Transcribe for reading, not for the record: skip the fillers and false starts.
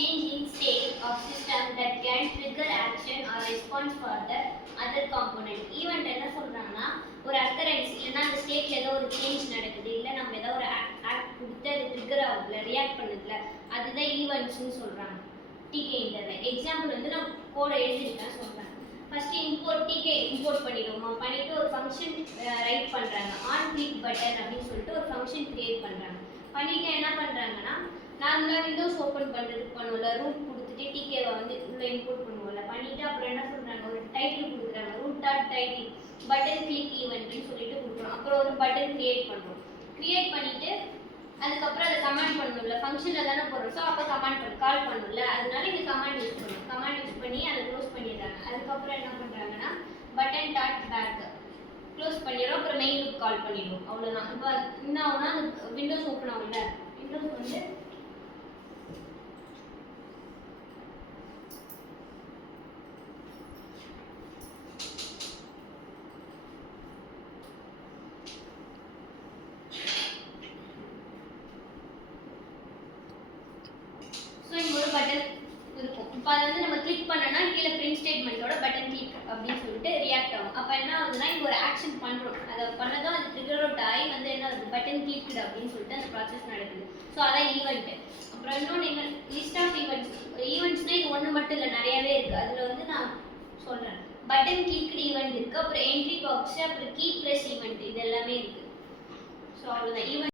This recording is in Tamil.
change in state of system that can trigger action or response for the other component. Event என்ன சொல்றாங்கன்னா ஒரு occurrence இல்லனா அந்த ஸ்டேட்ல ஏதோ ஒரு சேஞ்ச் நடக்குது இல்ல நம்ம ஏதோ ஒரு ஆக்ட் கொடுத்து அது ட்ரிகர் ஆகுதுல ரியாக்ட் பண்ணுதுல அதுதான் ஈவென்ட்ஸ்னு சொல்றாங்க. டிகே இன்டர்வல் எக்ஸாம்பிள் வந்து நான் கோட எழுதிருக்கேன் சொல்றேன். ஃபர்ஸ்ட் இம்போர்ட் டிகே இம்போர்ட் பண்ணிடுவோமா, பண்ணிட்டு ஒரு ஃபங்க்ஷன் ரைட் பண்றாங்க. ஆன் கிளிக் பட்டன் அப்படின்னு சொல்லிட்டு ஒரு ஃபங்க்ஷன் கிரியேட் பண்றாங்க. பண்ணிட்டு என்ன பண்றாங்கன்னா நார்மலாக விண்டோஸ் ஓப்பன் பண்ணுறதுக்கு பண்ணுவோம்ல, ரூட் கொடுத்துட்டு டிகேவை வந்து உள்ள இம்போர்ட் பண்ணுவோம்ல, பண்ணிட்டு அப்புறம் என்ன சொல்றாங்க ஒரு டைட்டில் கொடுக்குறாங்க. Root dot title button click ஈவெண்ட்னு சொல்லிட்டு கொடுக்குறோம். அப்புறம் ஒரு பட்டன் கிரியேட் பண்ணுறோம். கிரியேட் பண்ணிட்டு அதுக்கப்புறம் அதை கமாண்ட் பண்ணணும்ல, ஃபங்க்ஷனில் தானே போடுறோம். ஸோ அப்போ கமாண்ட் பண்ண கால் பண்ணணும்ல, அதனால இந்த கமாண்ட் யூஸ் பண்ணுவோம். கமாண்ட் யூஸ் பண்ணி அதை க்ளோஸ் பண்ணிடுறாங்க. அதுக்கப்புறம் என்ன பண்ணுறாங்கன்னா பட்டன் டாட் பேக் க்ளோஸ் பண்ணிடுறோம். அப்புறம் மெயின் லுக் கால் பண்ணிடுவோம். அவ்வளோதான். இப்போ என்ன ஆகுனா அந்த விண்டோஸ் ஓப்பன் ஆகும்ல, விண்டோஸ் வந்து பட்டன் இருக்கும். இப்போ அதை வந்து நம்ம கிளிக் பண்ணனா கீழே பிரிண்ட் ஸ்டேட்மெண்ட்டோட பட்டன் கிளிக் அப்படின்னு சொல்லிட்டு ரியாக்ட் ஆகும். அப்போ என்ன ஆகுதுன்னா இங்கே ஒரு ஆக்ஷன் பண்ணுறோம். அதை பண்ணதும் அது ட்ரிகர் அவுட் ஆகி வந்து என்ன ஆகுது பட்டன் கிளிக்டு அப்படின்னு சொல்லிட்டு அந்த ப்ராசஸ் நடக்குது. ஸோ அதான் ஈவெண்ட். அப்புறம் இன்னொன்று என்ன லிஸ்ட் ஆஃப் ஈவெண்ட்ஸ். ஈவெண்ட்ஸ்னால் இது ஒன்று மட்டும் இல்லை, நிறையவே இருக்குது. அதில் வந்து நான் சொல்கிறேன். பட்டன் கிளிக்டு ஈவெண்ட் இருக்குது, அப்புறம் என்ட்ரி பாக்ஸ், அப்புறம் கீ ப்ரெஸ் ஈவெண்ட், இது எல்லாமே இருக்குது. ஸோ அவ்வளோதான் ஈவெண்ட்.